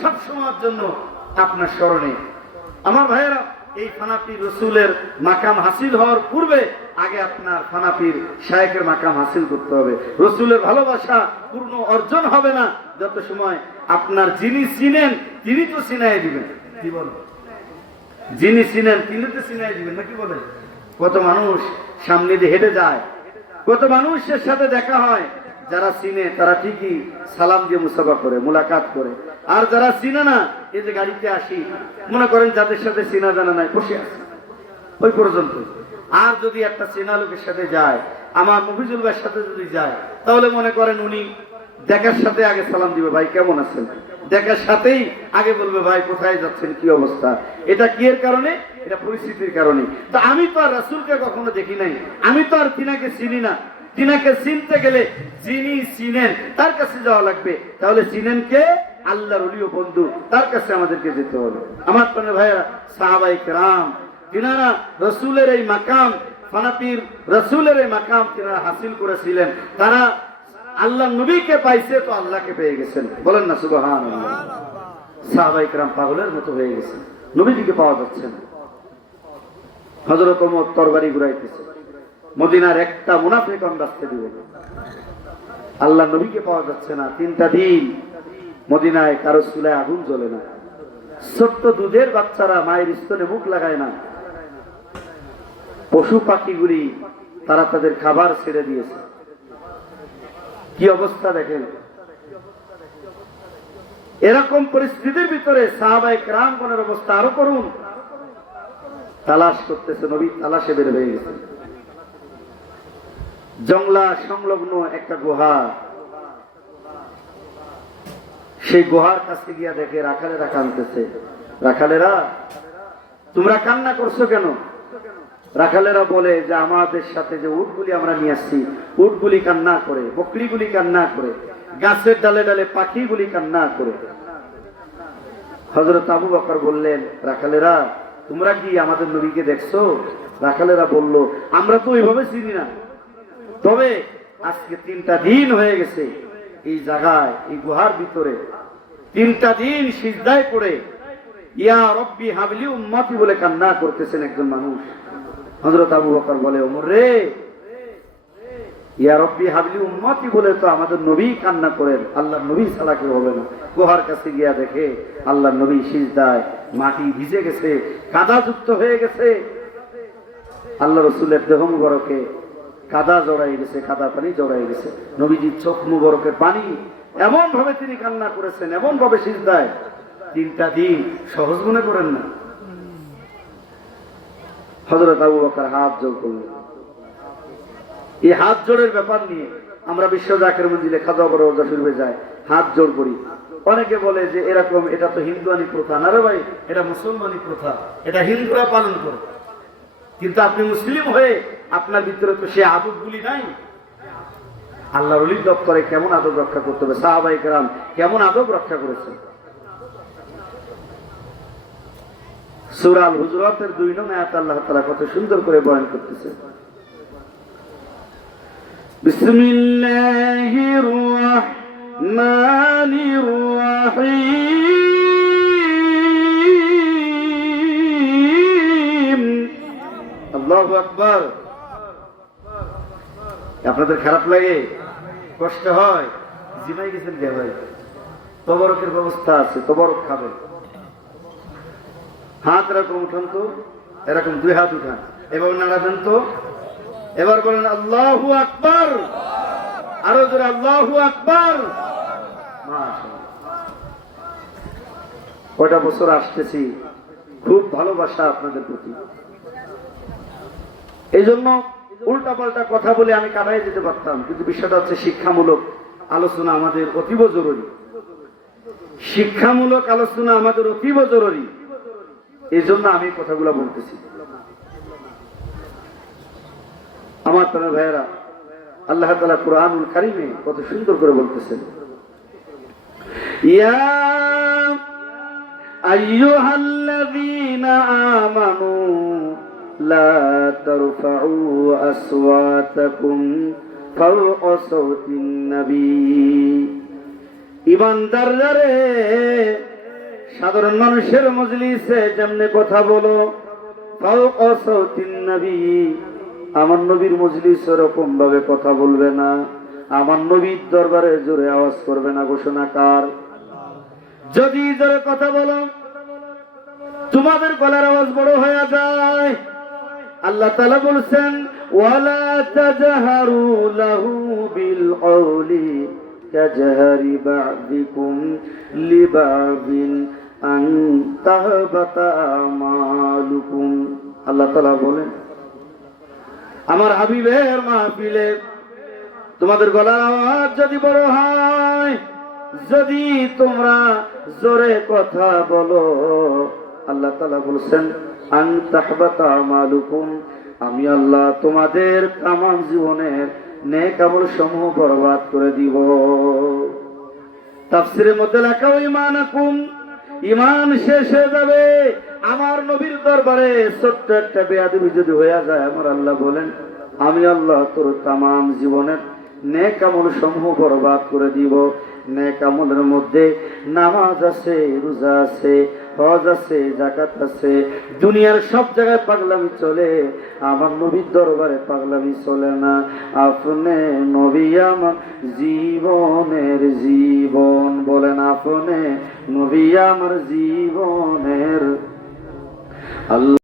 সব সময়ের জন্য আপনার স্মরণে। আমার ভাইয়েরা, এই ফানাপি রসুলের মাকাম হাসিল হওয়ার পূর্বে আগে আপনার ফানাপির শায়েখের মাকাম হাসিল করতে হবে। রসুলের ভালোবাসা পূর্ণ অর্জন হবে না যত সময় আপনার যিনি চিনেন তিনি তো চিনাই দিবেন। কি বলেন? যিনি চিনেন তিনি তো চিনাই দিবেন নাকি বলেন? কত মানুষ সামনে দিয়ে হেঁটে যায়, কত মানুষের সাথে দেখা হয়, যারা চিনে তারা ঠিকই সালাম দিয়ে মুসাফা করে, মুলাকাত করে। আর যারা চিনে না, এই যে গাড়িতে আসি, মনে করেন যাদের সাথে চিনা জানা নাই, বসে আছে ওই পর্যন্ত। আর যদি একটা চেনা লোকের সাথে যায়, আমার মফিজুল ভাইয়ের সাথে যদি যায়, তাহলে মনে করেন উনি দেখার সাথে আগে সালাম দিবে, ভাই কেমন আছেন, দেখার সাথেই আগে বলবে ভাই কোথায় যাচ্ছেন, কি অবস্থা। এটা কি এর কারণে? এটা পরিস্থিতির কারণে। তো আমি তো আর রাসূলকে কখনো দেখি নাই, আমি তো আর তিনাকে চিনি না। তিনাকে চিনতে গেলে যিনি চিনেন তার কাছে যাওয়া লাগবে। তাহলে চিনেন কে? আল্লাহর ওলি ও বন্ধু, তার কাছে আমাদেরকে যেতে হবে। আমার প্রাণের ভাইয়েরা, সাহাবায়ে কেরাম তিনারা রসুলের এই মাকাম, ফানাপির রসুলের এই মাকাম তিনারা হাসিল করেছিলেন। তারা আল্লাহ নবীকে পাইছে তো আল্লাহকে পেয়ে গেছেন। বলেন না সুবহানাল্লাহ। সাহাবায়ে কেরাম পাগলের মতো হয়ে গেছেন, নবীজিকে পাওয়া যাচ্ছে না। হযরত ওমর তরবারি ঘুরাইতেছে, মদিনার একটা মুনাফিক বাঁচতে দিবে না। আল্লাহ নবীকে পাওয়া যাচ্ছে না। 3টা দিন মদিনায় কারো চুলায় আগুন জ্বলে না, ছোট্ট দুধের বাচ্চারা মায়ের স্তনে মুখ লাগায় না, পশু পাখিগুলি তারা তাদের খাবার ছেড়ে দিয়েছে। কি অবস্থা দেখেন। এরকম পরিস্থিতির ভিতরে সাহাবায়ে কেরামগণের অবস্থা আরো করুন। তালাশ করতেছে, নবী তালাশে বের হয়ে গেছে। জংলা সংলগ্ন একটা গুহা, সেই গুহার কাছে গিয়া দেখে রাখালেরা কাঁদতেছে। রাখালেরা, তোমরা কান্না করছো কেন? রাখালেরা বলে যে আমাদের সাথে যে উটগুলি আমরা নিয়ে আসছি, উটগুলি কান্না করে, বকরিগুলি কান্না করে, গাছের ডালে ডালে পাখিগুলি কান্না করে। হযরত আবু বকর বললেন, রাখালেরা তোমরা কি আমাদের নবীকে দেখছো? রাখালেরা বলল, আমরা তো ওইভাবে চিনি না, তবে আজকে 3টা দিন হয়ে গেছে এই জায়গায়, এই গুহার ভিতরে 3টা দিন সিজদায় পড়ে ইয়া রব্বি হাবলি উম্মতি বলে কান্না করতেছেন একজন মানুষ। হযরত আবু বকর বলে, ওমর রে, ইয়া রব্বি হাবলি উম্মতি বলে তো আমাদের নবী কান্না করেন, আল্লাহর নবী ছাড়া কেউ হবে না। গুহার কাছে গিয়া দেখে আল্লাহর নবী সিজদায়, মাটি ভিজে গেছে, কাদা যুক্ত হয়ে গেছে। আল্লাহ রাসূলের দেহ মুবারকে কাদা জড়াই গেছে, কাদা পানি জড়াই গেছে। নবীজির চোখ মুবারকের পানি এমন ভাবে তিনি কান্না করেছেন, এমন ভাবে সিজদায়। 3টা দিন সহজ মনে করেন না। হযরত আবু বকর হাত জোড় করলেন। এই হাত জোড়ের ব্যাপার নিয়ে আমরা বিশ্ব জাকের মঞ্জিলে খাজা বড় রোজা শরীফে যায়, হাত জোড় করি। অনেকে বলে যে এরকম, এটা তো হিন্দুয়ানি প্রথা। না রে ভাই, এটা মুসলমানি প্রথা, এটা হিন্দুরা পালন করে। কিন্তু আপনি মুসলিম হয়ে আপনার ভিতরে তো সে আদবগুলি নাই। আল্লাহর ওলির দপ্তরে কেমন আদব রক্ষা করতে হবে, সাহাবায়ে কেরাম কেমন আদব রক্ষা করেছেন। সূরা আল হুজুরাতের 2 নং আয়াত আল্লাহ তাআলা কত সুন্দর করে বয়ান করতেছেন। বিসমিল্লাহির রাহমানির রাহিম। আল্লাহু আকবার। আপনাদের খারাপ লাগে, কষ্ট হয়? জিমাই গেছেন কে ভাই? তবরকের ব্যবস্থা আছে, তবরক খাবেন। হাত এরকম উঠান তো, এরকম 2 হাত উঠান, এবার নাড়াবেন তো। এবার বলেন আল্লাহু আকবার। আরো জোরে আল্লাহু আকবার। মাশাআল্লাহ। কয়টা বছর আসতেছি, খুব ভালোবাসা আপনাদের প্রতি। এই জন্য উল্টা পাল্টা কথা বলে আমি কাটাই যেতে পারতাম, কিন্তু বিষয়টা হচ্ছে শিক্ষামূলক আলোচনা আমাদের অতীব জরুরি। শিক্ষামূলক আলোচনা আমাদের অতীব জরুরি, এই জন্য আমি কথাগুলো বলতেছি। আমার প্রাণের ভাইয়েরা, আল্লাহ তাআলা কুরআনুল কারীমে কত সুন্দর করে বলতেছেন, ইয়া আইয়ুহাল্লাযীনা আমানু লা তারফাউ আসওয়াতাকুম ফাওকা সাওতিন নবী। ঈমানদাররা রে, সাধারণ মানুষের মজলিসে যেমনে কথা বলো, ফাওকা সাউতিন নবী, আমার নবীর মজলিস এরকম ভাবে কথা বলবে না, আমার নবীর দরবারে জোরে আওয়াজ করবে না। ঘোষণাকার, যদি জোরে কথা বলো তোমাদের গলার আওয়াজ বড় হয়ে যায়। আল্লাহ তাআলা বলছেন, ওয়ালা তাজহারু লাহু বিল কওলি কাজহারি বা'দিকুম লিবা'দিন আন তাহবাতা আমালুকুম। আল্লাহ তাআলা বলেন, আমার হাবিবের মাহফিলে তোমাদের গলার আওয়াজ যদি বড় হয়, যদি তোমরা জোরে কথা বলো, আল্লাহ তাআলা বলছেন আন তাহবাতা আমালুকুম, আমি আল্লাহ তোমাদের তামাম জীবনের নেক আমল সমূহ বরবাদ করে দিব। তাফসীরের মধ্যে লেখা, ঈমানাকুম, ঈমান শেষ হয়ে যাবে। আমার নবীর দরবারে ছোট্ট একটা বেয়াদবি যদি হয়ে যায়, আমার আল্লাহ বলেন আমি আল্লাহ তোর তামাম জীবনের নেক আমল সমূহ বরবাদ করে দিব। নেক আমলের মধ্যে নামাজ আছে, রোজা আছে, হজ আছে, যাকাত আছে। দুনিয়ার সব জায়গায় পাগলামি চলে, আমার নবীর দরবারে পাগলামি চলে না। আপনি নবী আমার জীবনের জীবন, বলেন আপনি নবী আমার জীবনের। আল্লাহ